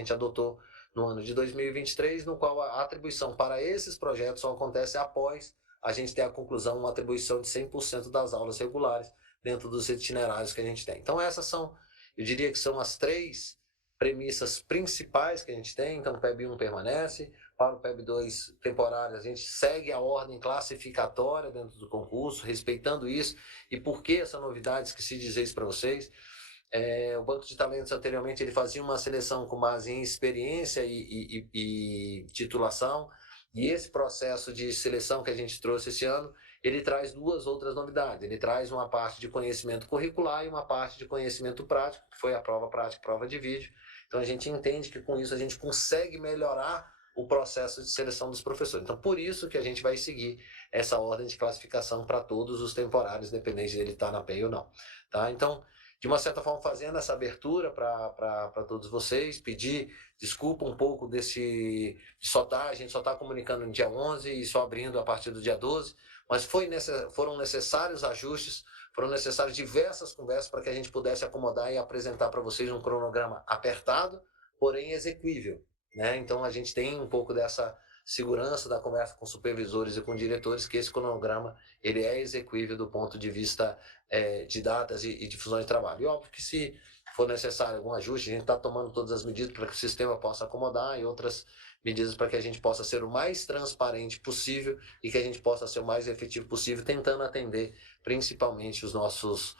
gente adotou no ano de 2023, no qual a atribuição para esses projetos só acontece após a gente ter a conclusão, uma atribuição de 100% das aulas regulares dentro dos itinerários que a gente tem. Então essas são, eu diria que são as 3 premissas principais que a gente tem. Então o PEB 1 permanece, para o PEB 2 temporário a gente segue a ordem classificatória dentro do concurso, respeitando isso. E por que essa novidade? Esqueci de dizer isso para vocês. O Banco de Talentos anteriormente ele fazia uma seleção com base em experiência e titulação, e esse processo de seleção que a gente trouxe esse ano, ele traz 2 outras novidades. Ele traz uma parte de conhecimento curricular e uma parte de conhecimento prático, que foi a prova prática, prova de vídeo. Então a gente entende que com isso a gente consegue melhorar o processo de seleção dos professores. Então por isso que a gente vai seguir essa ordem de classificação para todos os temporários, independente de ele estar na PEI ou não. Tá? Então, de uma certa forma, fazendo essa abertura para todos vocês, pedir desculpa um pouco desse... a gente só está comunicando no dia 11 e só abrindo a partir do dia 12, mas foram necessários ajustes, foram necessárias diversas conversas para que a gente pudesse acomodar e apresentar para vocês um cronograma apertado, porém exequível. Né? Então, a gente tem um pouco dessa segurança da conversa com supervisores e com diretores, que esse cronograma ele é exequível do ponto de vista de datas e difusão de trabalho. E óbvio que se for necessário algum ajuste, a gente está tomando todas as medidas para que o sistema possa acomodar e outras medidas para que a gente possa ser o mais transparente possível e que a gente possa ser o mais efetivo possível, tentando atender principalmente os nossos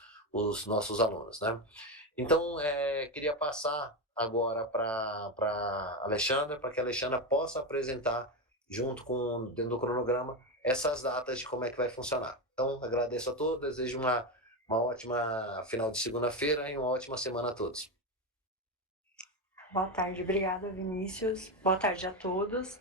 alunos. Né? Então, queria passar agora para a Alexandra, para que a Alexandra possa apresentar, junto com dentro do cronograma, essas datas de como é que vai funcionar. Então, agradeço a todos, desejo uma ótima final de segunda-feira e uma ótima semana a todos. Boa tarde, obrigada, Vinícius. Boa tarde a todos.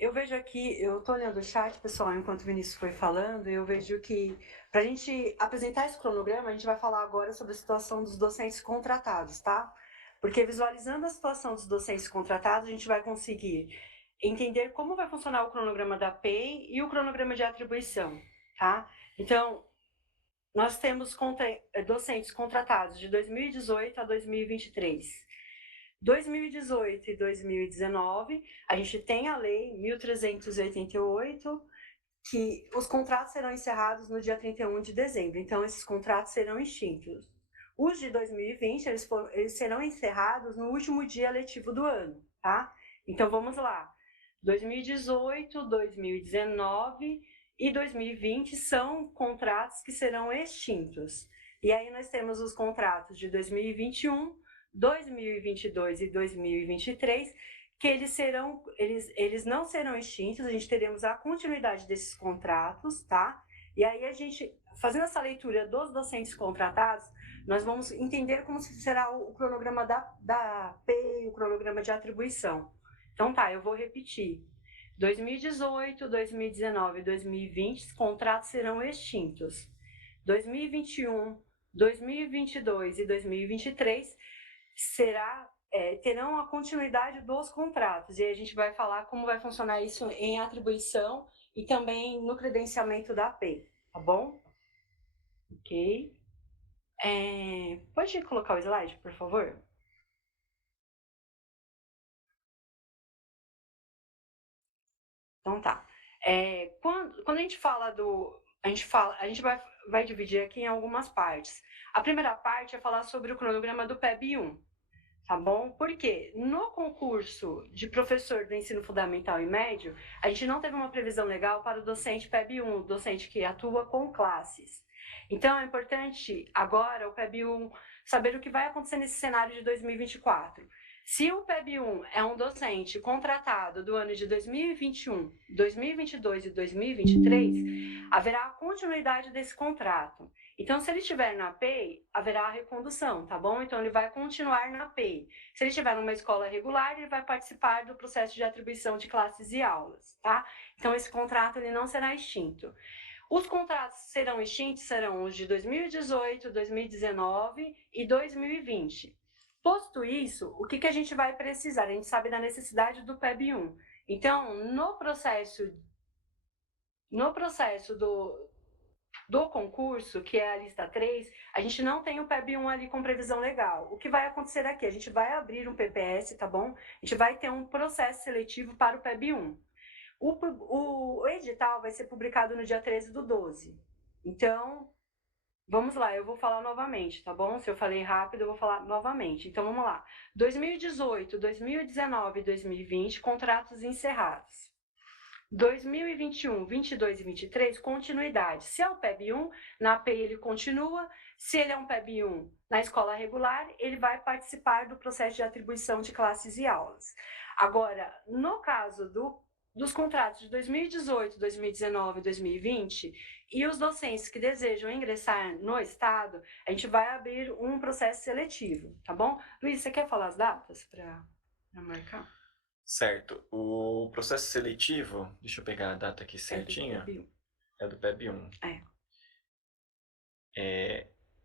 Eu vejo aqui, eu estou olhando o chat, pessoal, enquanto o Vinícius foi falando, eu vejo que, para a gente apresentar esse cronograma, a gente vai falar agora sobre a situação dos docentes contratados, tá? Porque visualizando a situação dos docentes contratados, a gente vai conseguir entender como vai funcionar o cronograma da PEI e o cronograma de atribuição, tá? Então, nós temos docentes contratados de 2018 a 2023. 2018 e 2019, a gente tem a Lei 1.388, que os contratos serão encerrados no dia 31 de dezembro, então esses contratos serão extintos. Os de 2020, eles serão encerrados no último dia letivo do ano, tá? Então vamos lá. 2018, 2019 e 2020 são contratos que serão extintos. E aí nós temos os contratos de 2021, 2022 e 2023, que eles não serão extintos, a gente teremos a continuidade desses contratos, tá? E aí a gente, fazendo essa leitura dos docentes contratados, nós vamos entender como será o cronograma da PEI, o cronograma de atribuição. Então tá, eu vou repetir. 2018, 2019 e 2020, os contratos serão extintos. 2021, 2022 e 2023 terão a continuidade dos contratos. E aí a gente vai falar como vai funcionar isso em atribuição e também no credenciamento da PEI, tá bom? Ok. Pode colocar o slide, por favor? Então tá. Quando a gente fala a gente vai dividir aqui em algumas partes. A primeira parte é falar sobre o cronograma do PEB 1, tá bom? Porque no concurso de professor do ensino fundamental e médio, a gente não teve uma previsão legal para o docente PEB 1, o docente que atua com classes. Então, é importante agora o PEB 1 saber o que vai acontecer nesse cenário de 2024. Se o PEB 1 é um docente contratado do ano de 2021, 2022 e 2023, haverá a continuidade desse contrato. Então, se ele estiver na PEI, haverá a recondução, tá bom? Então, ele vai continuar na PEI. Se ele estiver numa escola regular, ele vai participar do processo de atribuição de classes e aulas, tá? Então, esse contrato ele não será extinto. Os contratos serão extintos, serão os de 2018, 2019 e 2020. Posto isso, o que a gente vai precisar? A gente sabe da necessidade do PEB 1. Então, no processo do concurso, que é a lista 3, a gente não tem o PEB 1 ali com previsão legal. O que vai acontecer aqui? A gente vai abrir um PPS, tá bom? A gente vai ter um processo seletivo para o PEB 1. O edital vai ser publicado no dia 13/12. Então, vamos lá, eu vou falar novamente, tá bom? Se eu falei rápido, eu vou falar novamente. Então, vamos lá. 2018, 2019 e 2020, contratos encerrados. 2021, 22 e 23, continuidade. Se é o PEB 1, na API ele continua. Se ele é um PEB 1 na escola regular, ele vai participar do processo de atribuição de classes e aulas. Agora, no caso dos contratos de 2018, 2019 e 2020, e os docentes que desejam ingressar no Estado, a gente vai abrir um processo seletivo, tá bom? Luiz, você quer falar as datas para marcar? Certo. O processo seletivo, deixa eu pegar a data aqui certinha. É do PEB 1. É do PEB 1.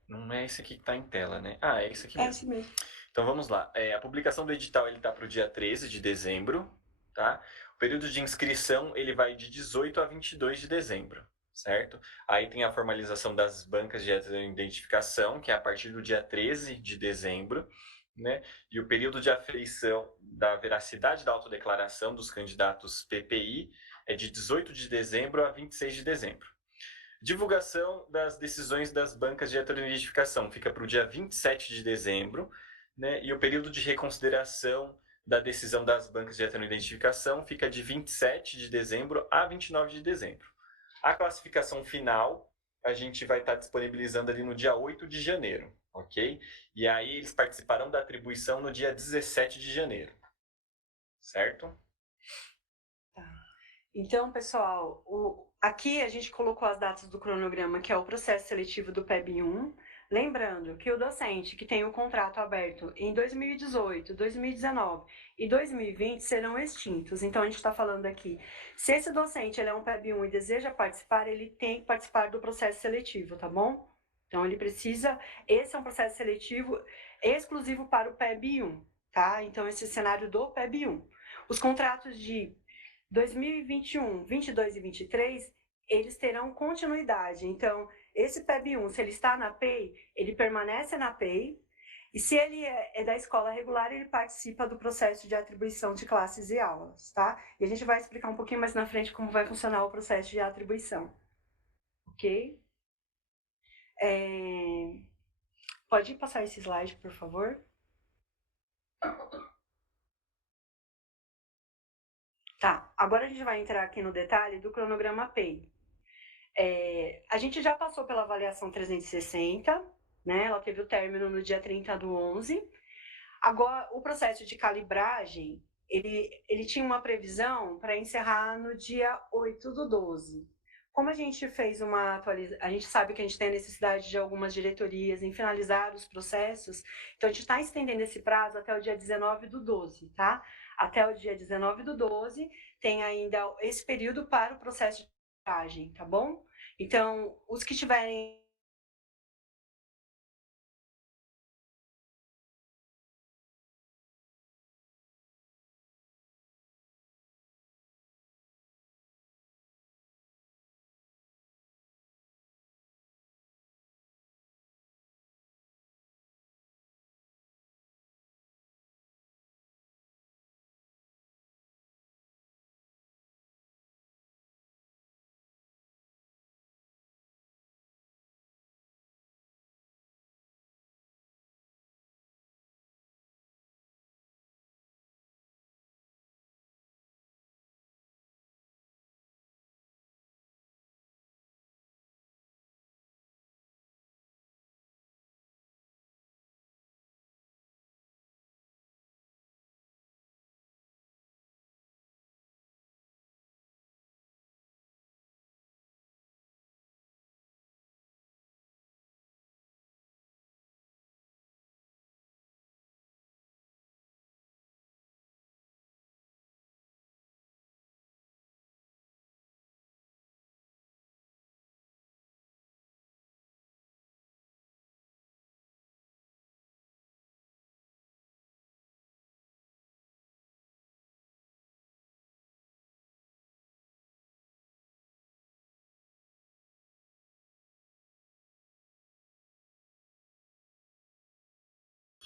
Não é esse aqui que está em tela, né? Ah, é esse aqui É mesmo. esse mesmo. Então vamos lá. A publicação do edital ele está para o dia 13 de dezembro, tá? O período de inscrição ele vai de 18 a 22 de dezembro, certo? Aí tem a formalização das bancas de identificação, que é a partir do dia 13 de dezembro, né? E o período de aferição da veracidade da autodeclaração dos candidatos PPI é de 18 de dezembro a 26 de dezembro. Divulgação das decisões das bancas de heteroidentificação fica para o dia 27 de dezembro, né? E o período de reconsideração da decisão das bancas de heteroidentificação fica de 27 de dezembro a 29 de dezembro. A classificação final a gente vai estar disponibilizando ali no dia 8 de janeiro, ok? E aí eles participarão da atribuição no dia 17 de janeiro, certo? Tá. Então, pessoal, aqui a gente colocou as datas do cronograma, que é o processo seletivo do PEB 1. Lembrando que o docente que tem o contrato aberto em 2018, 2019 e 2020 serão extintos. Então, a gente está falando aqui, se esse docente ele é um PEB 1 e deseja participar, ele tem que participar do processo seletivo, tá bom? Então, ele precisa... Esse é um processo seletivo exclusivo para o PEB 1, tá? Então, esse cenário do PEB 1. Os contratos de 2021, 22 e 23, eles terão continuidade. Então, esse PEB 1, se ele está na PEI, ele permanece na PEI, e se ele é da escola regular, ele participa do processo de atribuição de classes e aulas, tá? E a gente vai explicar um pouquinho mais na frente como vai funcionar o processo de atribuição. Ok? Pode passar esse slide, por favor? Tá, agora a gente vai entrar aqui no detalhe do cronograma PEI. A gente já passou pela avaliação 360, né? Ela teve o término no dia 30/11. Agora, o processo de calibragem, ele tinha uma previsão para encerrar no dia 8/12. Como a gente fez uma atualização, a gente sabe que a gente tem a necessidade de algumas diretorias em finalizar os processos, então a gente está estendendo esse prazo até o dia 19/12, tá? Até o dia 19/12 tem ainda esse período para o processo de calibragem, tá bom? Então, os que tiverem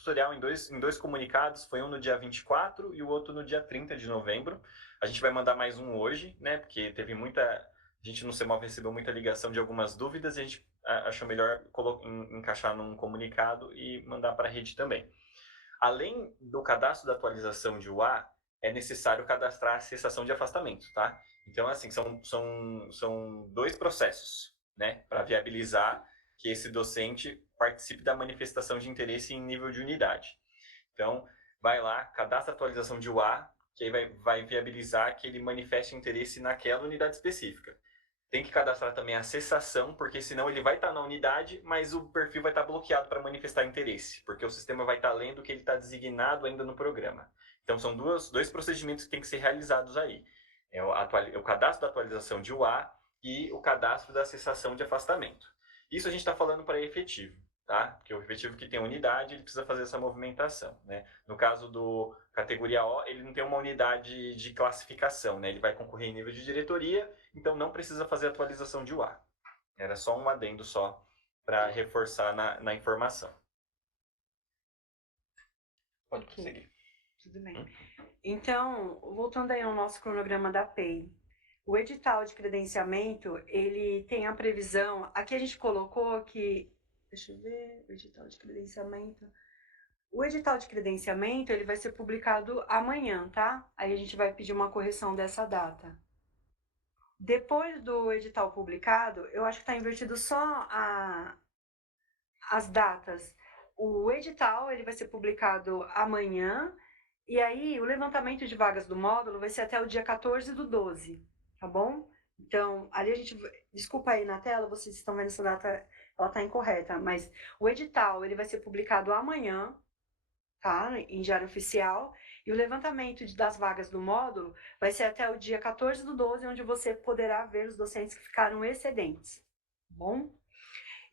tutorial em dois comunicados, foi um no dia 24 e o outro no dia 30 de novembro. A gente vai mandar mais um hoje, né? Porque teve muita... A gente no CEMOV recebeu muita ligação de algumas dúvidas e a gente achou melhor encaixar num comunicado e mandar para a rede também. Além do cadastro da atualização de UA, é necessário cadastrar a cessação de afastamento, tá? Então, assim, são dois processos, né? Para viabilizar que esse docente participe da manifestação de interesse em nível de unidade. Então, vai lá, cadastra a atualização de UA, que aí vai viabilizar que ele manifeste interesse naquela unidade específica. Tem que cadastrar também a cessação, porque senão ele vai estar na unidade, mas o perfil vai estar bloqueado para manifestar interesse, porque o sistema vai estar lendo que ele está designado ainda no programa. Então, são dois procedimentos que têm que ser realizados aí. É o cadastro da atualização de UA e o cadastro da cessação de afastamento. Isso a gente está falando para efetivo, tá? Porque o efetivo que tem unidade, ele precisa fazer essa movimentação, né? No caso do categoria O, ele não tem uma unidade de classificação, né? Ele vai concorrer em nível de diretoria, então não precisa fazer atualização de UA. Era só um adendo só para reforçar na informação. Pode prosseguir. Tudo bem. Então, voltando aí ao nosso cronograma da PEI, o edital de credenciamento, ele tem a previsão, aqui a gente colocou que, deixa eu ver, o edital de credenciamento. O edital de credenciamento, ele vai ser publicado amanhã, tá? Aí a gente vai pedir uma correção dessa data. Depois do edital publicado, eu acho que está invertido só as datas. O edital, ele vai ser publicado amanhã, e aí o levantamento de vagas do módulo vai ser até o dia 14/12, tá bom? Então, ali a gente... Desculpa aí na tela, vocês estão vendo essa data, ela está incorreta, mas o edital, ele vai ser publicado amanhã, tá? Em Diário Oficial, e o levantamento das vagas do módulo vai ser até o dia 14/12, onde você poderá ver os docentes que ficaram excedentes, tá bom?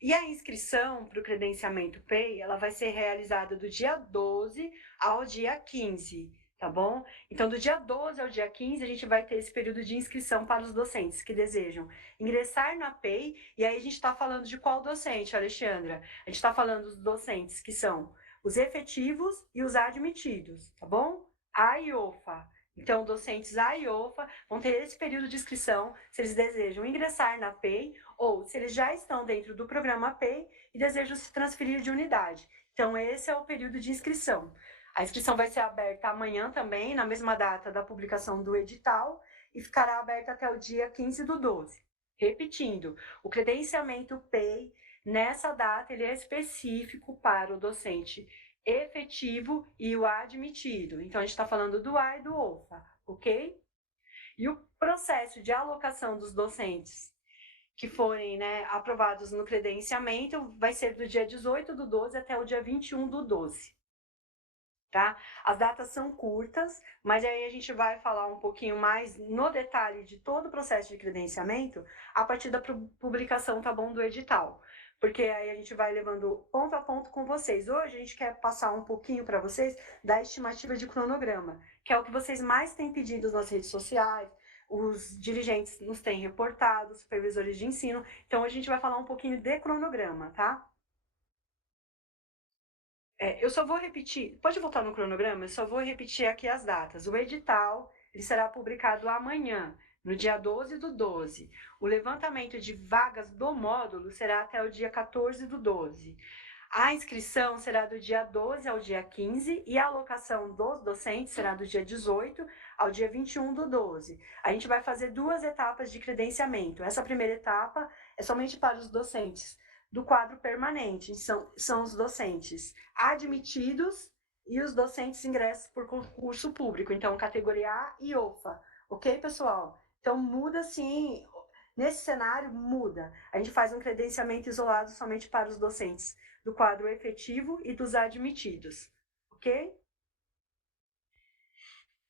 E a inscrição para o credenciamento PEI, ela vai ser realizada do dia 12 ao dia 15, tá bom? Então, do dia 12 ao dia 15, a gente vai ter esse período de inscrição para os docentes que desejam ingressar na PEI, e aí a gente está falando de qual docente, Alexandra? A gente está falando dos docentes que são os efetivos e os admitidos, tá bom? A e OFA. Então, docentes A e OFA vão ter esse período de inscrição se eles desejam ingressar na PEI ou se eles já estão dentro do programa PEI e desejam se transferir de unidade. Então, esse é o período de inscrição. A inscrição vai ser aberta amanhã também, na mesma data da publicação do edital, e ficará aberta até o dia 15/12. Repetindo, o credenciamento PEI, nessa data, ele é específico para o docente efetivo e o admitido. Então, a gente está falando do A e do OFA, ok? E o processo de alocação dos docentes que forem, né, aprovados no credenciamento vai ser do dia 18/12 até o dia 21/12. Tá? As datas são curtas, mas aí a gente vai falar um pouquinho mais no detalhe de todo o processo de credenciamento a partir da publicação, tá bom, do edital. Porque aí a gente vai levando ponto a ponto com vocês. Hoje a gente quer passar um pouquinho para vocês da estimativa de cronograma, que é o que vocês mais têm pedido nas redes sociais, os dirigentes nos têm reportado, os supervisores de ensino. Então a gente vai falar um pouquinho de cronograma, tá? Eu só vou repetir, pode voltar no cronograma? Eu só vou repetir aqui as datas. O edital, ele será publicado amanhã, no dia 12/12. O levantamento de vagas do módulo será até o dia 14/12. A inscrição será do dia 12 ao dia 15 e a alocação dos docentes será do dia 18 ao dia 21/12. A gente vai fazer 2 etapas de credenciamento. Essa primeira etapa é somente para os docentes do quadro permanente, são os docentes admitidos e os docentes ingressos por concurso público, então categoria A e OFA, ok, pessoal? Então muda sim, nesse cenário muda, a gente faz um credenciamento isolado somente para os docentes do quadro efetivo e dos admitidos, ok?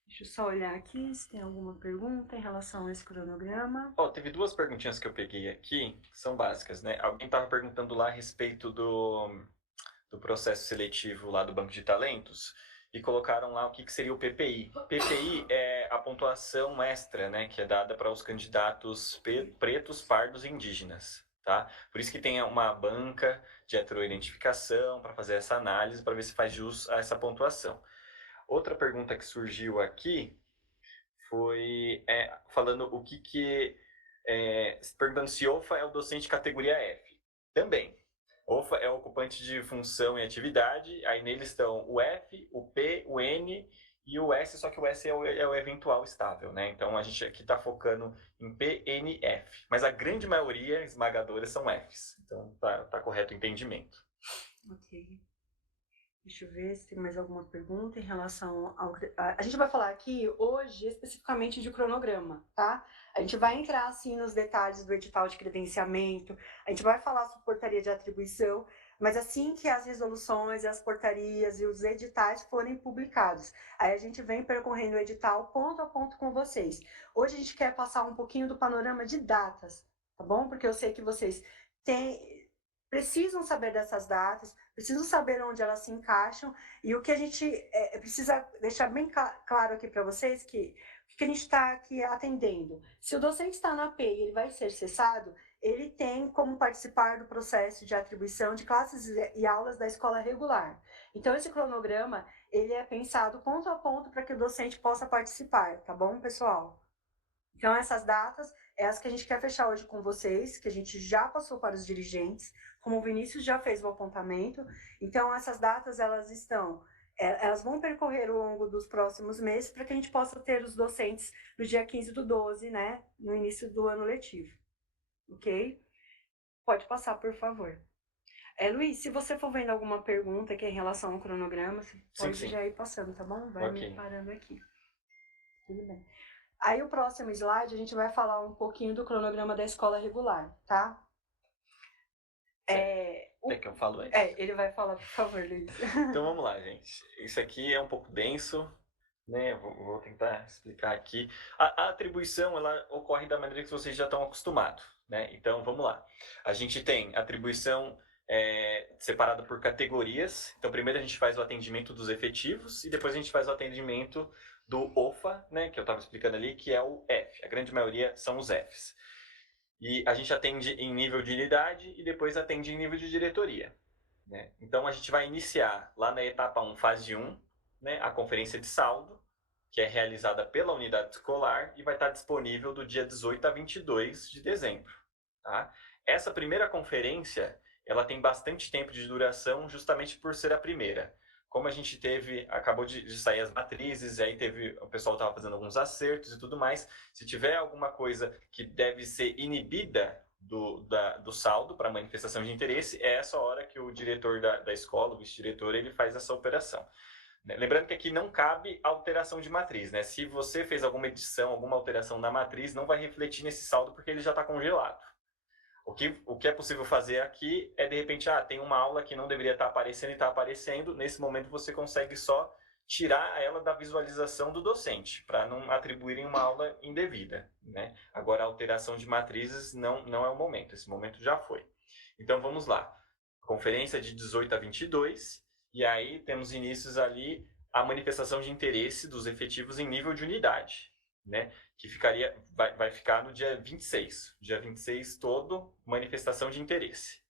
Deixa eu só olhar aqui se tem alguma pergunta em relação a esse cronograma. Teve 2 perguntinhas que eu peguei aqui, que são básicas, né? Alguém estava perguntando lá a respeito do processo seletivo lá do Banco de Talentos e colocaram lá o que seria o PPI. PPI é a pontuação extra, né? Que é dada para os candidatos pretos, pardos e indígenas, tá? Por isso que tem uma banca de heteroidentificação para fazer essa análise, para ver se faz jus a essa pontuação. Outra pergunta que surgiu aqui foi falando o que perguntando se OFA é o docente categoria F. Também. OFA é o ocupante de função e atividade, aí neles estão o F, o P, o N e o S, só que o S é o eventual estável, né? Então a gente aqui está focando em P, N, F. Mas a grande maioria esmagadora são Fs. Então tá correto o entendimento. Ok. Deixa eu ver se tem mais alguma pergunta em relação ao... A gente vai falar aqui hoje especificamente de cronograma, tá? A gente vai entrar, assim, nos detalhes do edital de credenciamento, a gente vai falar sobre portaria de atribuição, mas assim que as resoluções, as portarias e os editais forem publicados, aí a gente vem percorrendo o edital ponto a ponto com vocês. Hoje a gente quer passar um pouquinho do panorama de datas, tá bom? Porque eu sei que vocês precisam saber dessas datas, precisam saber onde elas se encaixam, e o que a gente precisa deixar bem claro aqui para vocês, que o que a gente está aqui atendendo. Se o docente está na API e ele vai ser cessado, ele tem como participar do processo de atribuição de classes e aulas da escola regular. Então, esse cronograma, ele é pensado ponto a ponto para que o docente possa participar, tá bom, pessoal? Então, essas datas é as que a gente quer fechar hoje com vocês, que a gente já passou para os dirigentes, como o Vinícius já fez o apontamento. Então, essas datas, elas vão percorrer ao longo dos próximos meses para que a gente possa ter os docentes no dia 15/12, né, no início do ano letivo. Ok? Pode passar, por favor. Luiz, se você for vendo alguma pergunta que é em relação ao cronograma, você pode já ir passando, tá bom? Vai me parando aqui. Tudo bem. Aí o próximo slide a gente vai falar um pouquinho do cronograma da escola regular, tá? Quer que eu falo antes? Ele vai falar, por favor, Luiz. Então vamos lá, gente. Isso aqui é um pouco denso, né? Vou tentar explicar aqui. A atribuição, ela ocorre da maneira que vocês já estão acostumados, né? Então vamos lá. A gente tem atribuição separada por categorias. Então primeiro a gente faz o atendimento dos efetivos e depois a gente faz o atendimento do OFA, né? Que eu estava explicando ali, que é o F. A grande maioria são os Fs. E a gente atende em nível de unidade e depois atende em nível de diretoria. Né? Então a gente vai iniciar lá na etapa 1, fase 1, né, a conferência de saldo, que é realizada pela unidade escolar e vai estar disponível do dia 18 a 22 de dezembro. Tá? Essa primeira conferência, ela tem bastante tempo de duração justamente por ser a primeira. Como a gente acabou de sair as matrizes, e aí o pessoal estava fazendo alguns acertos e tudo mais, se tiver alguma coisa que deve ser inibida do saldo para manifestação de interesse, é essa hora que o diretor da escola, o vice-diretor, ele faz essa operação. Lembrando que aqui não cabe alteração de matriz, né? Se você fez alguma edição, alguma alteração na matriz, não vai refletir nesse saldo porque ele já está congelado. O que é possível fazer aqui é, de repente, tem uma aula que não deveria estar aparecendo e está aparecendo. Nesse momento, você consegue só tirar ela da visualização do docente, para não atribuírem uma aula indevida. Né? Agora, a alteração de matrizes não é o momento. Esse momento já foi. Então, vamos lá. Conferência de 18 a 22. E aí, temos inícios ali a manifestação de interesse dos efetivos em nível de unidade. Né? Que vai ficar no dia 26. Dia 26 todo, manifestação de interesse.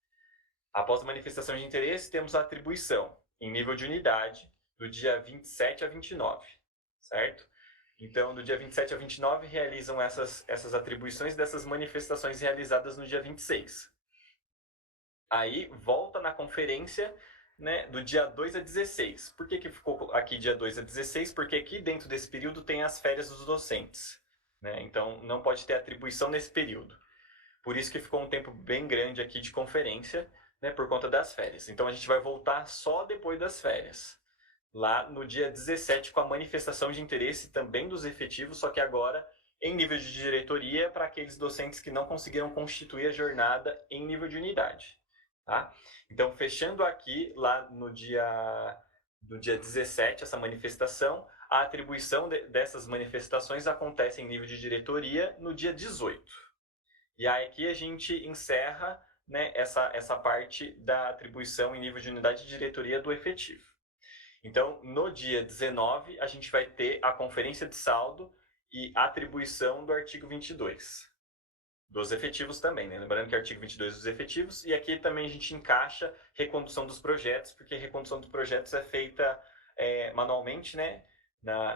Após a manifestação de interesse, temos a atribuição em nível de unidade do dia 27 a 29, certo? Então, do dia 27 a 29, realizam essas atribuições dessas manifestações realizadas no dia 26. Aí, volta na conferência, né, do dia 2 a 16. Por que ficou aqui dia 2 a 16? Porque aqui dentro desse período tem as férias dos docentes. Né? Então, não pode ter atribuição nesse período. Por isso que ficou um tempo bem grande aqui de conferência, né, por conta das férias. Então, a gente vai voltar só depois das férias. Lá no dia 17, com a manifestação de interesse também dos efetivos, só que agora em nível de diretoria, para aqueles docentes que não conseguiram constituir a jornada em nível de unidade. Tá? Então, fechando aqui, lá no dia 17, essa manifestação, a atribuição dessas manifestações acontece em nível de diretoria no dia 18. E aí aqui a gente encerra, né, essa parte da atribuição em nível de unidade de diretoria do efetivo. Então, no dia 19, a gente vai ter a conferência de saldo e atribuição do artigo 22. dos efetivos também, né? Lembrando que é artigo 22 dos efetivos, e aqui também a gente encaixa recondução dos projetos, porque a recondução dos projetos é feita manualmente, né?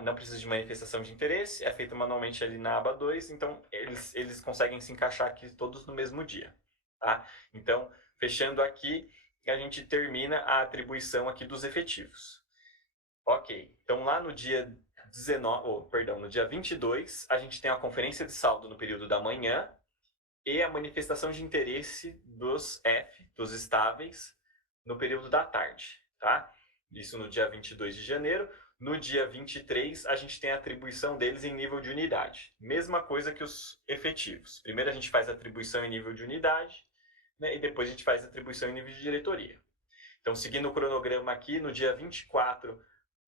Não precisa de manifestação de interesse, é feita manualmente ali na aba 2, então eles conseguem se encaixar aqui todos no mesmo dia, tá? Então, fechando aqui, a gente termina a atribuição aqui dos efetivos. Ok, então lá no dia 19, no dia 22, a gente tem a conferência de saldo no período da manhã e a manifestação de interesse dos dos estáveis, no período da tarde, tá? Isso no dia 22 de janeiro. No dia 23, a gente tem a atribuição deles em nível de unidade. Mesma coisa que os efetivos. Primeiro a gente faz a atribuição em nível de unidade, né, e depois a gente faz a atribuição em nível de diretoria. Então, seguindo o cronograma aqui, no dia 24,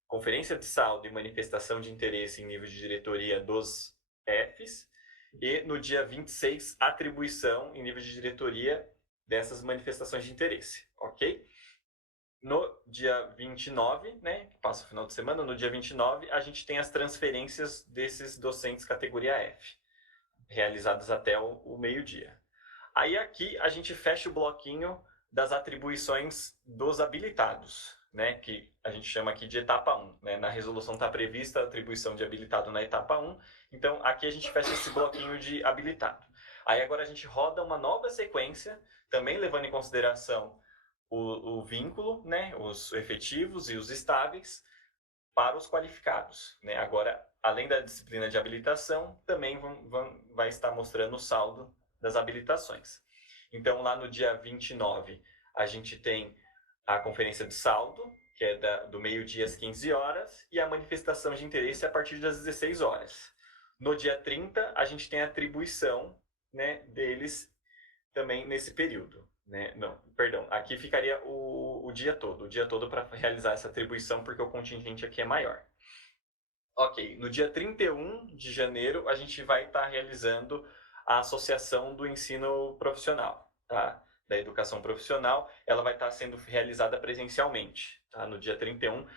conferência de saldo e manifestação de interesse em nível de diretoria dos Fs, e no dia 26, atribuição em nível de diretoria dessas manifestações de interesse, ok? No dia 29, né, que passa o final de semana, no dia 29, a gente tem as transferências desses docentes categoria F, realizadas até o meio-dia. Aí aqui a gente fecha o bloquinho das atribuições dos habilitados, né, que a gente chama aqui de etapa 1. Né? Na resolução está prevista a atribuição de habilitado na etapa 1, então aqui a gente fecha esse bloquinho de habilitado. Aí agora a gente roda uma nova sequência, também levando em consideração o vínculo, né, os efetivos e os estáveis, para os qualificados. Né? Agora, além da disciplina de habilitação, também vai estar mostrando o saldo das habilitações. Então, lá no dia 29, a gente tem a conferência de saldo, que é do meio-dia às 15 horas, e a manifestação de interesse a partir das 16 horas. No dia 30, a gente tem a atribuição, né, deles também nesse período. Né? Não, perdão, aqui ficaria o dia todo para realizar essa atribuição, porque o contingente aqui é maior. Ok, no dia 31 de janeiro, a gente vai estar realizando a associação do ensino profissional, tá? Da educação profissional, ela vai estar sendo realizada presencialmente, tá? No dia 31.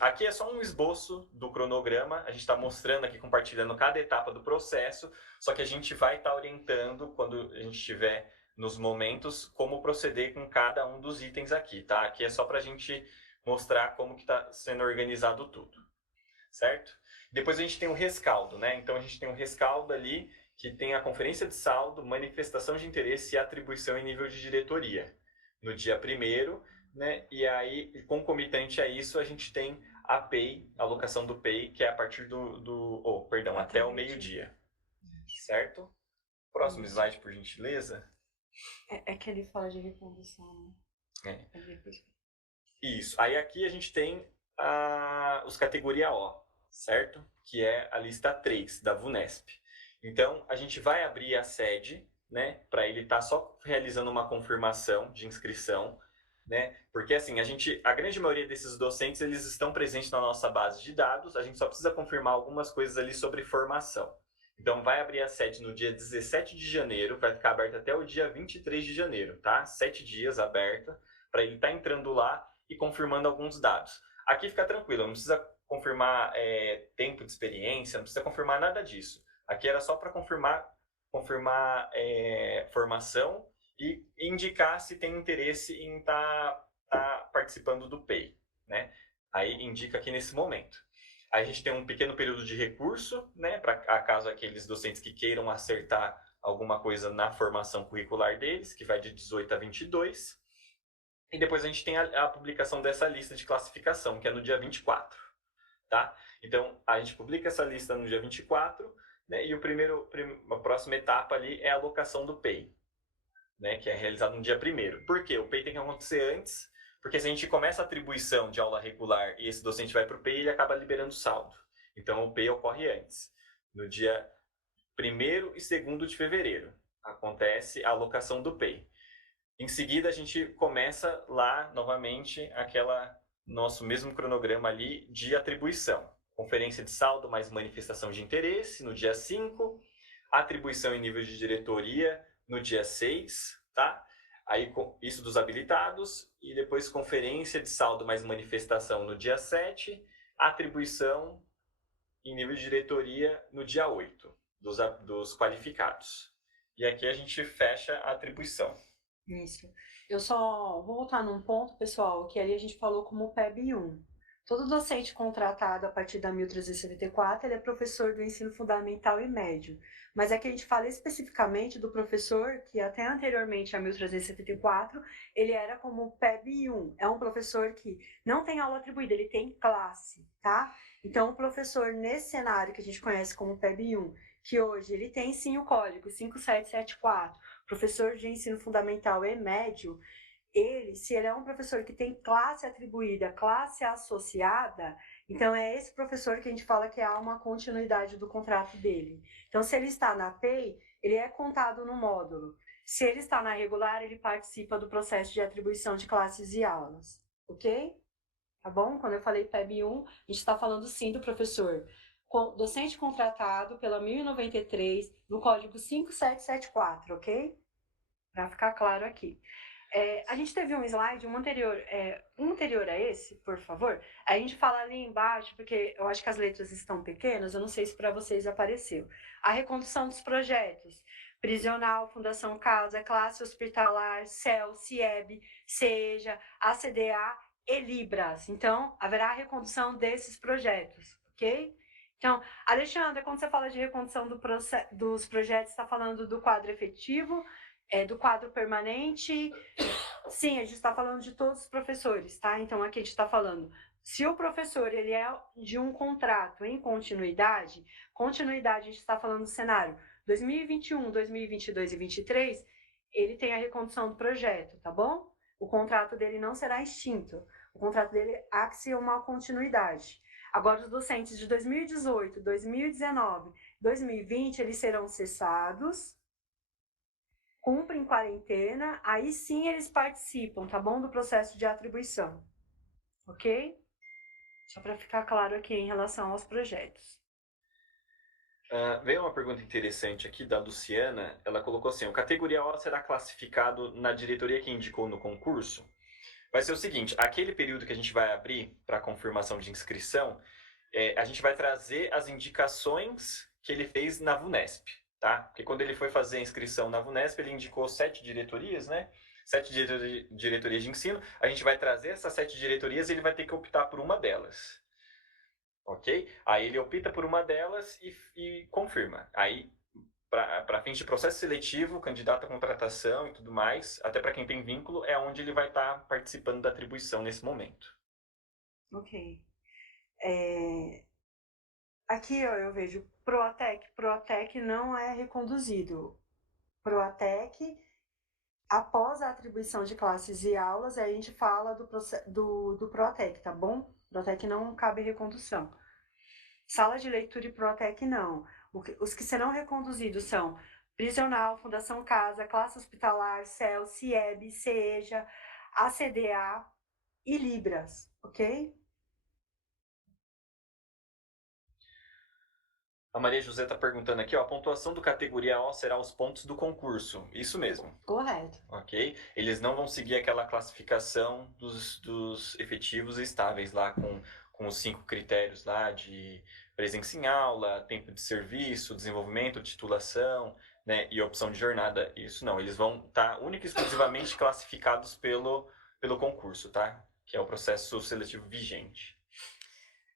Aqui é só um esboço do cronograma, a gente está mostrando aqui, compartilhando cada etapa do processo, só que a gente vai estar orientando, quando a gente estiver nos momentos, como proceder com cada um dos itens aqui, tá? Aqui é só para a gente mostrar como que está sendo organizado tudo, certo? Depois a gente tem o rescaldo, né? Então a gente tem o rescaldo ali, que tem a conferência de saldo, manifestação de interesse e atribuição em nível de diretoria, no dia 1º, né? E aí, concomitante a isso, a gente tem a PEI, a alocação do PEI, que é a partir até o meio-dia, certo? Próximo slide, por gentileza. É que ele fala de recondução, né? Isso. Aí aqui a gente tem os categoria O, certo? Que é a lista 3 da VUNESP. Então, a gente vai abrir a sede, né? Para ele estar só realizando uma confirmação de inscrição, né? Porque assim, a grande maioria desses docentes, eles estão presentes na nossa base de dados, a gente só precisa confirmar algumas coisas ali sobre formação. Então, vai abrir a sede no dia 17 de janeiro, vai ficar aberta até o dia 23 de janeiro, tá? 7 dias aberta, para ele estar entrando lá e confirmando alguns dados. Aqui fica tranquilo, não precisa confirmar tempo de experiência, não precisa confirmar nada disso. Aqui era só para confirmar formação e indicar se tem interesse em estar participando do PEI, né? Aí indica aqui nesse momento. Aí a gente tem um pequeno período de recurso, né, para caso aqueles docentes que queiram acertar alguma coisa na formação curricular deles, que vai de 18 a 22. E depois a gente tem a publicação dessa lista de classificação, que é no dia 24. Tá? Então, a gente publica essa lista no dia 24, né, e a próxima etapa ali é a alocação do PEI, né, que é realizado no dia 1º. Por quê? O PEI tem que acontecer antes, porque se a gente começa a atribuição de aula regular e esse docente vai para o PEI, ele acaba liberando saldo. Então, o PEI ocorre antes. No dia 1º e 2º de fevereiro acontece a alocação do PEI. Em seguida, a gente começa lá, novamente, nosso mesmo cronograma ali de atribuição. Conferência de saldo mais manifestação de interesse no dia 5, atribuição em nível de diretoria no dia 6, tá? Aí, isso dos habilitados, e depois conferência de saldo mais manifestação no dia 7, atribuição em nível de diretoria no dia 8, dos qualificados. E aqui a gente fecha a atribuição. Isso. Eu só vou voltar num ponto, pessoal, que ali a gente falou como PEB 1. Todo docente contratado a partir da 1374, ele é professor do ensino fundamental e médio. Mas aqui a gente fala especificamente do professor que até anteriormente a 1374, ele era como PEB 1. É um professor que não tem aula atribuída, ele tem classe, tá? Então, o professor nesse cenário que a gente conhece como PEB 1, que hoje ele tem sim o código 5774, professor de ensino fundamental e médio, se ele é um professor que tem classe atribuída, classe associada, então é esse professor que a gente fala que há uma continuidade do contrato dele. Então, se ele está na PEI, ele é contado no módulo. Se ele está na regular, ele participa do processo de atribuição de classes e aulas. Ok? Tá bom? Quando eu falei PEB 1, a gente está falando sim do professor docente contratado pela 1093, no código 5774, ok? Para ficar claro aqui. A gente teve um slide, um anterior a esse, por favor. A gente fala ali embaixo, porque eu acho que as letras estão pequenas, eu não sei se para vocês apareceu. A recondução dos projetos. Prisional, Fundação Casa, Classe Hospitalar, CEL, CIEB, CEJA, ACDA e Libras. Então, haverá a recondução desses projetos, ok? Então, Alexandra, quando você fala de recondução dos projetos, está falando do quadro efetivo, do quadro permanente. Sim, a gente está falando de todos os professores, tá? Então, aqui a gente está falando, se o professor ele é de um contrato em continuidade, a gente está falando do cenário 2021, 2022 e 2023, ele tem a recondução do projeto, tá bom? O contrato dele não será extinto. O contrato dele há-se uma continuidade. Agora, os docentes de 2018, 2019, 2020, eles serão cessados, cumprem quarentena, aí sim eles participam, tá bom? Do processo de atribuição, ok? Só para ficar claro aqui em relação aos projetos. Veio uma pergunta interessante aqui da Luciana. Ela colocou assim: o categoria O será classificado na diretoria que indicou no concurso? Vai ser o seguinte: aquele período que a gente vai abrir para confirmação de inscrição, a gente vai trazer as indicações que ele fez na VUNESP, tá? Porque quando ele foi fazer a inscrição na VUNESP, ele indicou 7 diretorias, né? 7 diretorias de ensino. A gente vai trazer essas 7 diretorias e ele vai ter que optar por uma delas. Ok? Aí ele opta por uma delas e confirma. Aí, para fins de processo seletivo, candidato à contratação e tudo mais, até para quem tem vínculo, é onde ele vai estar participando da atribuição nesse momento. Ok. Aqui ó, eu vejo Proatec. Proatec não é reconduzido. Proatec, após a atribuição de classes e aulas, aí a gente fala do Proatec, tá bom? Proatec não cabe recondução. Sala de leitura e Proatec não. Os que serão reconduzidos são Prisional, Fundação Casa, Classe Hospitalar, CEL, CIEB, CEJA, ACDA e Libras, ok? A Maria José está perguntando aqui, ó, a pontuação do categoria O será os pontos do concurso. Isso mesmo. Correto. Ok? Eles não vão seguir aquela classificação dos efetivos estáveis lá com os 5 critérios lá de presença em aula, tempo de serviço, desenvolvimento, titulação, né, e opção de jornada. Isso não, eles vão estar única e exclusivamente classificados pelo concurso, tá? Que é o processo seletivo vigente.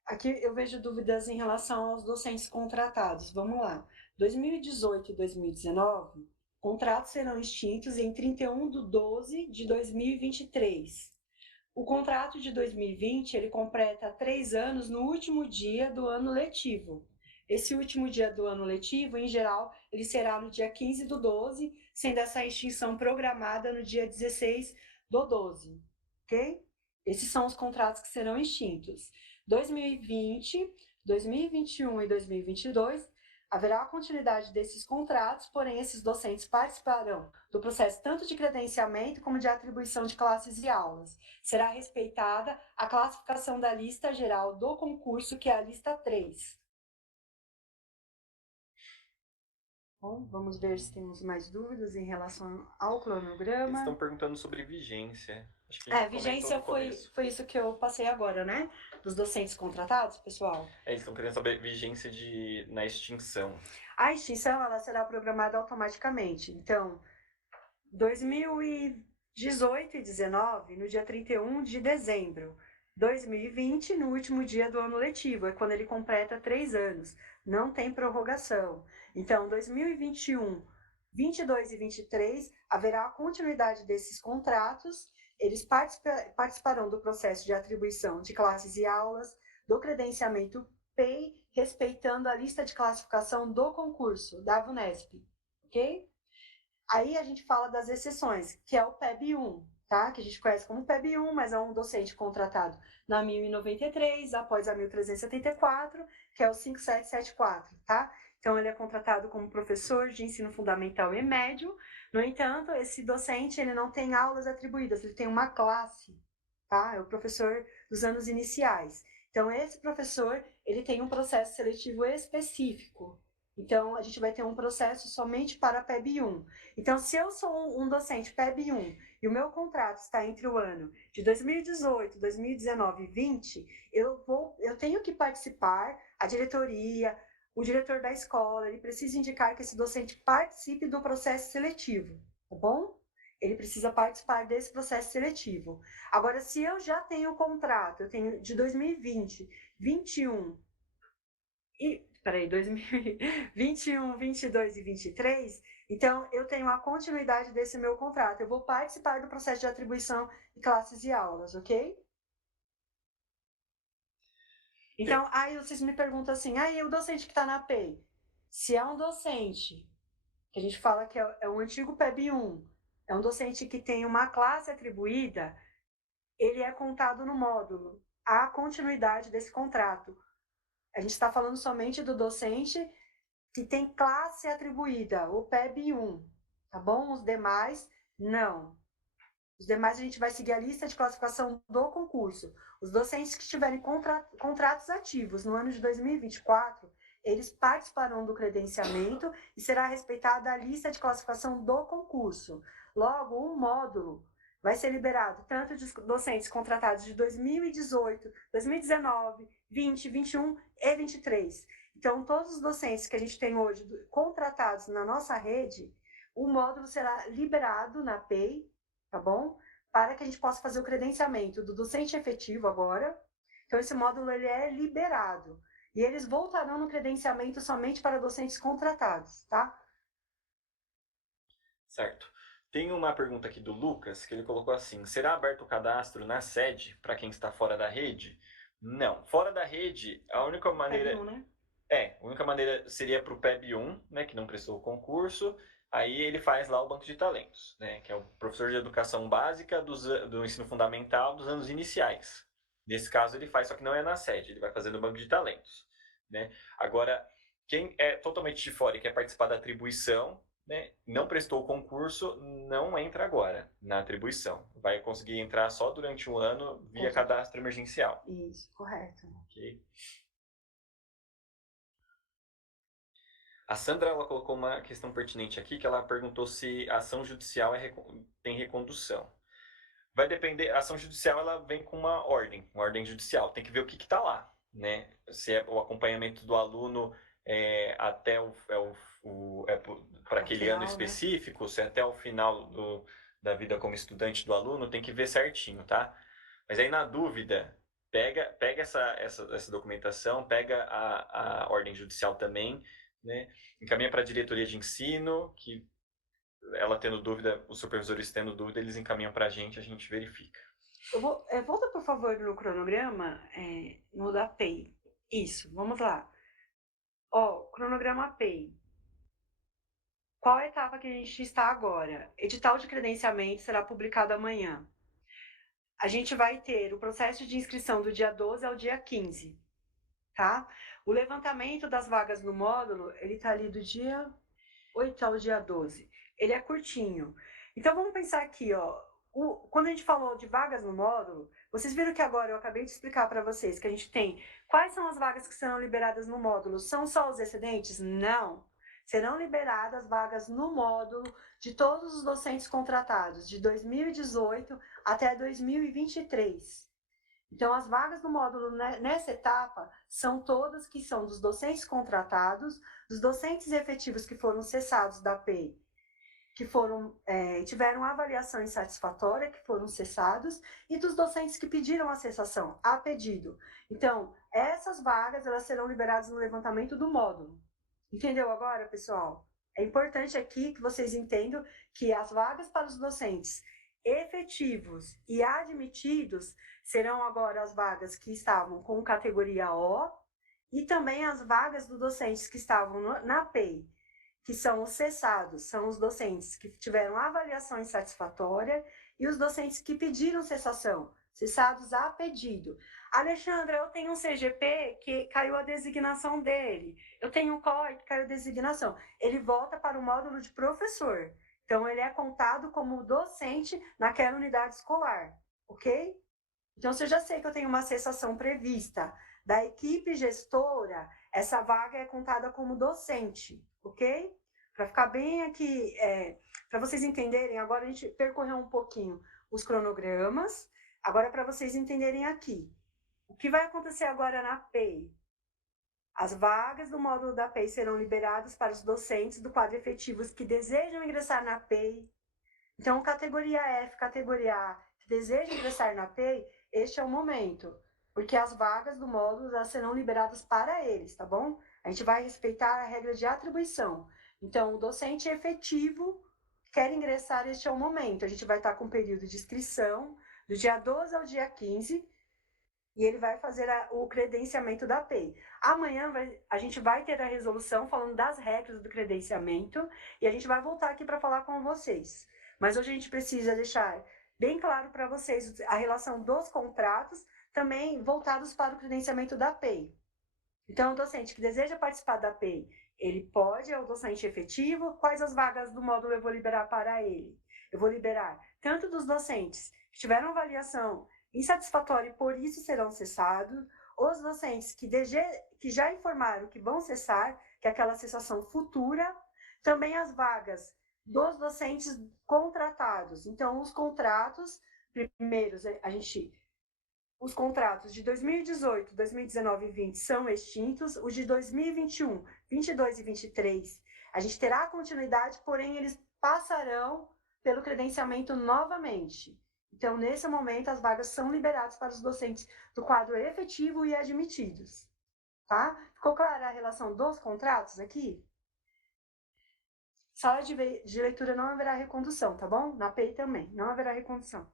Aqui eu vejo dúvidas em relação aos docentes contratados. Vamos lá. 2018 e 2019, contratos serão extintos em 31/12/2023. O contrato de 2020, ele completa 3 anos no último dia do ano letivo. Esse último dia do ano letivo, em geral, ele será no dia 15/12, sendo essa extinção programada no dia 16/12, ok? Esses são os contratos que serão extintos. 2020, 2021 e 2022, haverá a continuidade desses contratos, porém esses docentes participarão do processo tanto de credenciamento como de atribuição de classes e aulas. Será respeitada a classificação da lista geral do concurso, que é a lista 3. Bom, vamos ver se temos mais dúvidas em relação ao Eles cronograma. estão perguntando sobre vigência. Acho que a gente comentou vigência no começo. foi isso que eu passei agora, né? Dos docentes contratados, pessoal. Eles estão querendo saber vigência na extinção. A extinção, ela será programada automaticamente. Então, 2018 e 19, no dia 31 de dezembro. 2020, no último dia do ano letivo, é quando ele completa 3 anos. Não tem prorrogação. Então, 2021, 22 e 23, haverá a continuidade desses contratos. Eles participarão do processo de atribuição de classes e aulas, do credenciamento PEI, respeitando a lista de classificação do concurso da VUNESP, ok? Aí a gente fala das exceções, que é o PEB 1, tá? Que a gente conhece como PEB 1, mas é um docente contratado na 1093, após a 1374, que é o 5774, tá? Então, ele é contratado como professor de ensino fundamental e médio. No entanto, esse docente, ele não tem aulas atribuídas, ele tem uma classe, tá? É o professor dos anos iniciais. Então, esse professor, ele tem um processo seletivo específico. Então, a gente vai ter um processo somente para PEB 1. Então, se eu sou um docente PEB 1 e o meu contrato está entre o ano de 2018, 2019 e 2020, eu tenho que participar, a diretoria, o diretor da escola, ele precisa indicar que esse docente participe do processo seletivo, tá bom? Ele precisa participar desse processo seletivo. Agora, se eu já tenho o contrato, eu tenho de 2020, 21 e 2021, 22 e 23, então eu tenho a continuidade desse meu contrato. Eu vou participar do processo de atribuição de classes e aulas, ok? Então, aí vocês me perguntam assim, aí o docente que está na PEI, se é um docente, que a gente fala que é um antigo PEB 1, é um docente que tem uma classe atribuída, ele é contado no módulo. Há continuidade desse contrato. A gente está falando somente do docente que tem classe atribuída, o PEB 1, tá bom? Os demais, não. Os demais a gente vai seguir a lista de classificação do concurso. Os docentes que tiverem contratos ativos no ano de 2024, eles participarão do credenciamento e será respeitada a lista de classificação do concurso. Logo, o módulo vai ser liberado tanto de docentes contratados de 2018, 2019, 20, 21 e 23. Então, todos os docentes que a gente tem hoje contratados na nossa rede, o módulo será liberado na PEI, tá bom? Para que a gente possa fazer o credenciamento do docente efetivo agora. Então, esse módulo ele é liberado. E eles voltarão no credenciamento somente para docentes contratados, tá? Certo. Tem uma pergunta aqui do Lucas, que ele colocou assim: será aberto o cadastro na sede para quem está fora da rede? Não. Fora da rede, a única maneira... PEB 1, né? A única maneira seria para o PEB 1, né, que não prestou o concurso. Aí ele faz lá o banco de talentos, né, que é o professor de educação básica do ensino fundamental dos anos iniciais. Nesse caso ele faz, só que não é na sede, ele vai fazer no banco de talentos, né? Agora, quem é totalmente de fora e quer participar da atribuição, né, não prestou o concurso, não entra agora na atribuição. Vai conseguir entrar só durante um ano via cadastro emergencial. Isso, correto. Ok? A Sandra ela colocou uma questão pertinente aqui, que ela perguntou se a ação judicial tem recondução. Vai depender, a ação judicial ela vem com uma ordem judicial, tem que ver o que está lá, né? Se é o acompanhamento do aluno até para aquele final, ano específico, né? Se é até o final da vida como estudante do aluno, tem que ver certinho, tá? Mas aí na dúvida, pega essa documentação, pega a ordem judicial também, né? Encaminha para a diretoria de ensino, que ela tendo dúvida, os supervisores tendo dúvida, eles encaminham para a gente verifica. Volta, por favor, no cronograma, no da PEI. Isso, vamos lá. Cronograma PEI. Qual a etapa que a gente está agora? Edital de credenciamento será publicado amanhã. A gente vai ter o processo de inscrição do dia 12 ao dia 15, tá? O levantamento das vagas no módulo, ele está ali do dia 8 ao dia 12. Ele é curtinho. Então, vamos pensar aqui, quando a gente falou de vagas no módulo, vocês viram que agora eu acabei de explicar para vocês que a gente tem quais são as vagas que serão liberadas no módulo? São só os excedentes? Não. serão liberadas vagas no módulo de todos os docentes contratados de 2018 até 2023. Então, as vagas do módulo nessa etapa são todas que são dos docentes contratados, dos docentes efetivos que foram cessados da PEI, que tiveram avaliação insatisfatória, que foram cessados, e dos docentes que pediram a cessação, a pedido. Então, essas vagas elas serão liberadas no levantamento do módulo. Entendeu agora, pessoal? É importante aqui que vocês entendam que as vagas para os docentes efetivos e admitidos serão agora as vagas que estavam com categoria O e também as vagas dos docentes que estavam na PEI, que são os cessados, são os docentes que tiveram avaliação insatisfatória e os docentes que pediram cessação, cessados a pedido. Alexandra, eu tenho um CGP que caiu a designação dele, eu tenho um COI que caiu a designação. Ele volta para o módulo de professor. Então, ele é contado como docente naquela unidade escolar, ok? Então, se eu já sei que eu tenho uma cessação prevista da equipe gestora, essa vaga é contada como docente, ok? Para ficar bem aqui, para vocês entenderem, agora a gente percorreu um pouquinho os cronogramas, agora para vocês entenderem aqui. O que vai acontecer agora na PEI? As vagas do módulo da PEI serão liberadas para os docentes do quadro efetivos que desejam ingressar na PEI. Então, categoria F, categoria A, que desejam ingressar na PEI, este é o momento, porque as vagas do módulo já serão liberadas para eles, tá bom? A gente vai respeitar a regra de atribuição. Então, o docente efetivo quer ingressar, este é o momento. A gente vai estar com o período de inscrição, do dia 12 ao dia 15, e ele vai fazer o credenciamento da PEI. Amanhã a gente vai ter a resolução falando das regras do credenciamento e a gente vai voltar aqui para falar com vocês. Mas hoje a gente precisa deixar bem claro para vocês a relação dos contratos, também voltados para o credenciamento da PEI. Então, o docente que deseja participar da PEI, ele pode, é o docente efetivo. Quais as vagas do módulo eu vou liberar para ele? Eu vou liberar tanto dos docentes que tiveram avaliação insatisfatória e por isso serão cessados, os docentes que já informaram que vão cessar, que é aquela cessação futura, também as vagas dos docentes contratados. Então, os contratos, primeiros, os contratos de 2018, 2019 e 20 são extintos, os de 2021, 22 e 23, a gente terá continuidade, porém eles passarão pelo credenciamento novamente. Então, nesse momento, as vagas são liberadas para os docentes do quadro efetivo e admitidos. Tá? Ficou clara a relação dos contratos aqui? Sala de leitura não haverá recondução, tá bom? Na PEI também, não haverá recondução.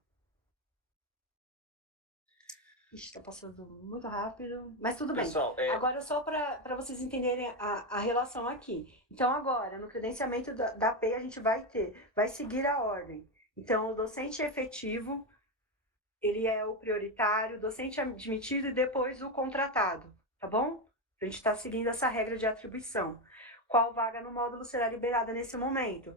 Ixi, tá passando muito rápido, mas tudo bem. Pessoal, agora, só para vocês entenderem a relação aqui. Então, agora, no credenciamento da PEI, a gente vai seguir a ordem. Então, o docente efetivo, ele é o prioritário, o docente admitido e depois o contratado, tá bom? A gente está seguindo essa regra de atribuição. Qual vaga no módulo será liberada nesse momento?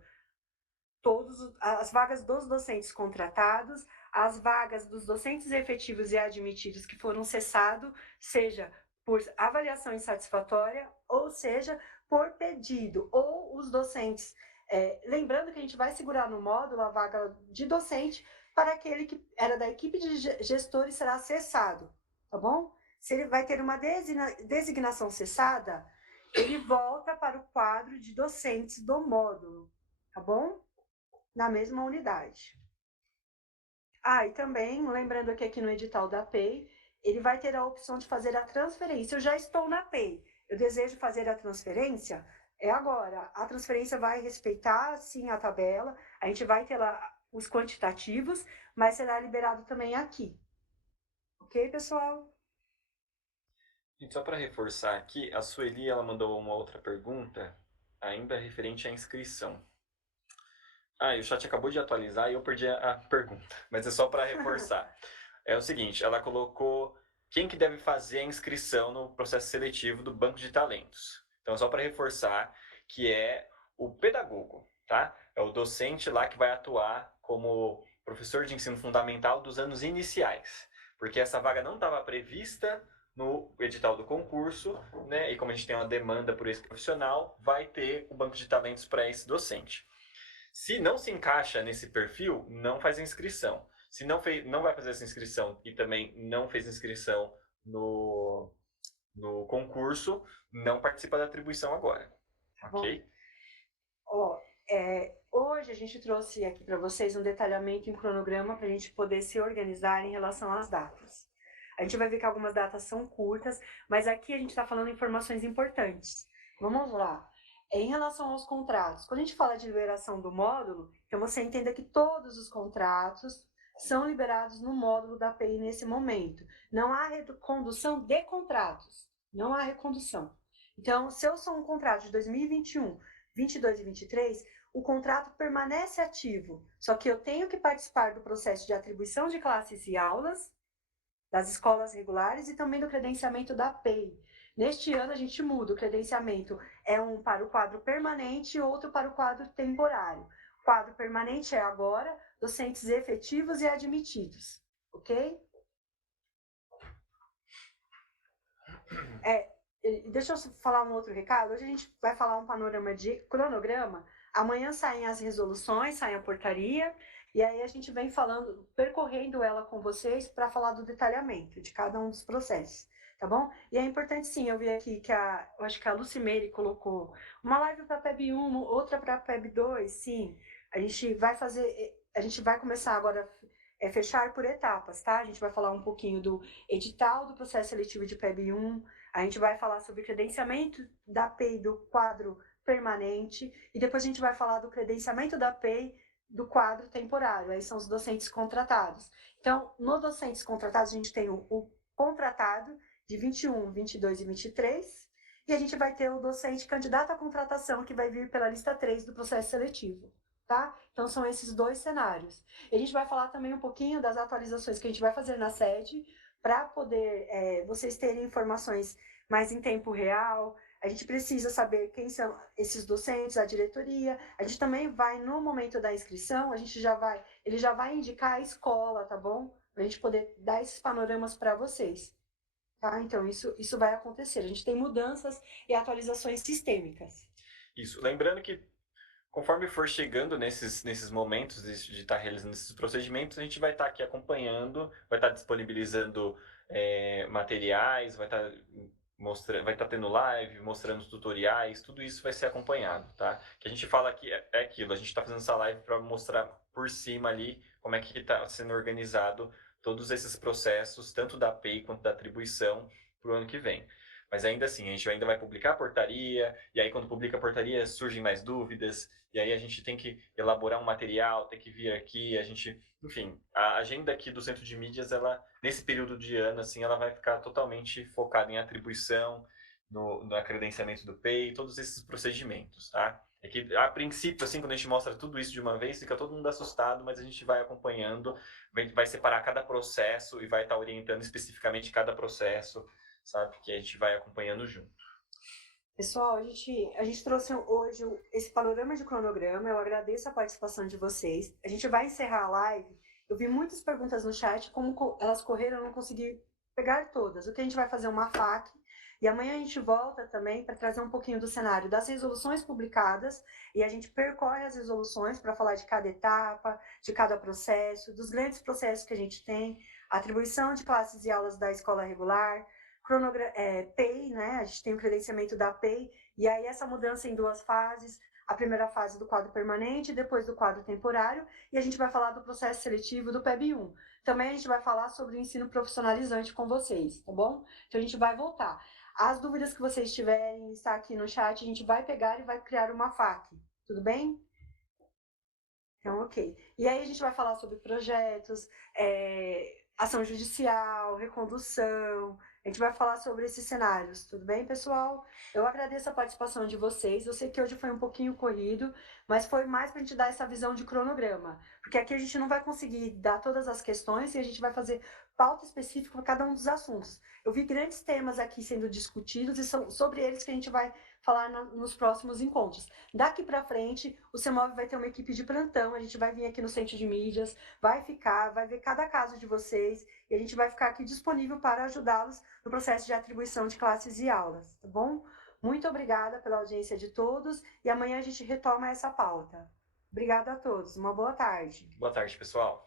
As vagas dos docentes contratados, as vagas dos docentes efetivos e admitidos que foram cessados, seja por avaliação insatisfatória, ou seja, por pedido, ou os docentes. Lembrando que a gente vai segurar no módulo a vaga de docente para aquele que era da equipe de gestor e será cessado, tá bom? Se ele vai ter uma designação cessada, ele volta para o quadro de docentes do módulo, tá bom? Na mesma unidade. E também, lembrando que aqui no edital da PEI, ele vai ter a opção de fazer a transferência. Eu já estou na PEI, eu desejo fazer a transferência, agora. A transferência vai respeitar, sim, a tabela, a gente vai ter lá os quantitativos, mas será liberado também aqui. Ok, pessoal? Gente, só para reforçar aqui, a Sueli ela mandou uma outra pergunta, ainda referente à inscrição. E o chat acabou de atualizar e eu perdi a pergunta, mas é só para reforçar. É o seguinte, ela colocou quem que deve fazer a inscrição no processo seletivo do Banco de Talentos. Então, só para reforçar que é o pedagogo, tá? É o docente lá que vai atuar como professor de ensino fundamental dos anos iniciais, porque essa vaga não estava prevista no edital do concurso, né? E como a gente tem uma demanda por esse profissional, vai ter o banco de talentos para esse docente. Se não se encaixa nesse perfil, não faz a inscrição. Se não vai fazer essa inscrição e também não fez inscrição no concurso, não participa da atribuição agora. Ok? Ó, hoje a gente trouxe aqui para vocês um detalhamento em cronograma para a gente poder se organizar em relação às datas. A gente vai ver que algumas datas são curtas, mas aqui a gente está falando informações importantes. Vamos lá. Em relação aos contratos, quando a gente fala de liberação do módulo, então você entenda que todos os contratos são liberados no módulo da API nesse momento. Não há recondução de contratos. Não há recondução. Então, se eu sou um contrato de 2021, 22 e 23, o contrato permanece ativo, só que eu tenho que participar do processo de atribuição de classes e aulas das escolas regulares e também do credenciamento da APEI. Neste ano, a gente muda, o credenciamento é um para o quadro permanente e outro para o quadro temporário. O quadro permanente é agora docentes efetivos e admitidos, ok? Deixa eu falar um outro recado. Hoje a gente vai falar um panorama de cronograma. Amanhã saem as resoluções, sai a portaria, e aí a gente vem falando, percorrendo ela com vocês para falar do detalhamento de cada um dos processos, tá bom? E é importante sim, eu vi aqui que eu acho que a Lucimeire colocou uma live para PEB 1, outra para PEB 2, sim. A gente vai começar agora fechar por etapas, tá? A gente vai falar um pouquinho do edital do processo seletivo de PEB 1, a gente vai falar sobre credenciamento da APEI do quadro permanente e depois a gente vai falar do credenciamento da APEI do quadro temporário, aí são os docentes contratados. Então, nos docentes contratados, a gente tem o contratado de 21, 22 e 23, e a gente vai ter o docente candidato à contratação, que vai vir pela lista 3 do processo seletivo, tá? Então, são esses dois cenários. E a gente vai falar também um pouquinho das atualizações que a gente vai fazer na sede, para poder vocês terem informações mais em tempo real. A gente precisa saber quem são esses docentes, a diretoria. A gente também vai, no momento da inscrição, ele já vai indicar a escola, tá bom? Para a gente poder dar esses panoramas para vocês. Tá? Então, isso vai acontecer. A gente tem mudanças e atualizações sistêmicas. Isso. Lembrando que conforme for chegando nesses momentos de estar realizando esses procedimentos, a gente vai estar aqui acompanhando, vai estar disponibilizando materiais, vai estar tendo live, mostrando os tutoriais, tudo isso vai ser acompanhado, tá? Que a gente fala aqui é aquilo, a gente está fazendo essa live para mostrar por cima ali como é que está sendo organizado todos esses processos, tanto da APEI quanto da atribuição, para o ano que vem. Mas ainda assim, a gente ainda vai publicar a portaria, e aí quando publica a portaria surgem mais dúvidas, e aí a gente tem que elaborar um material, tem que vir aqui, enfim, a agenda aqui do Centro de Mídias, ela, nesse período de ano, assim, ela vai ficar totalmente focada em atribuição, no credenciamento do PEI, todos esses procedimentos, tá? É que, a princípio, assim, quando a gente mostra tudo isso de uma vez, fica todo mundo assustado, mas a gente vai acompanhando, vai separar cada processo e vai estar orientando especificamente cada processo, sabe? Que a gente vai acompanhando junto. Pessoal, a gente trouxe hoje esse panorama de cronograma. Eu agradeço a participação de vocês. A gente vai encerrar a live. Eu vi muitas perguntas no chat, como elas correram, eu não consegui pegar todas. O que a gente vai fazer uma FAQ. E amanhã a gente volta também para trazer um pouquinho do cenário das resoluções publicadas. E a gente percorre as resoluções para falar de cada etapa, de cada processo, dos grandes processos que a gente tem, atribuição de classes e aulas da escola regular, PEI, né? A gente tem o credenciamento da PEI, e aí essa mudança em duas fases, a primeira fase do quadro permanente, depois do quadro temporário, e a gente vai falar do processo seletivo do PEB 1. Também a gente vai falar sobre o ensino profissionalizante com vocês, tá bom? Então a gente vai voltar. As dúvidas que vocês tiverem, está aqui no chat, a gente vai pegar e vai criar uma FAQ, tudo bem? Então, ok. E aí a gente vai falar sobre projetos, ação judicial, recondução. A gente vai falar sobre esses cenários, tudo bem, pessoal? Eu agradeço a participação de vocês. Eu sei que hoje foi um pouquinho corrido, mas foi mais para a gente dar essa visão de cronograma. Porque aqui a gente não vai conseguir dar todas as questões e a gente vai fazer pauta específica para cada um dos assuntos. Eu vi grandes temas aqui sendo discutidos e são sobre eles que a gente vai falar nos próximos encontros. Daqui para frente, o CEMOV vai ter uma equipe de plantão, a gente vai vir aqui no Centro de Mídias, vai ver cada caso de vocês, e a gente vai ficar aqui disponível para ajudá-los no processo de atribuição de classes e aulas, tá bom? Muito obrigada pela audiência de todos, e amanhã a gente retoma essa pauta. Obrigada a todos, uma boa tarde. Boa tarde, pessoal.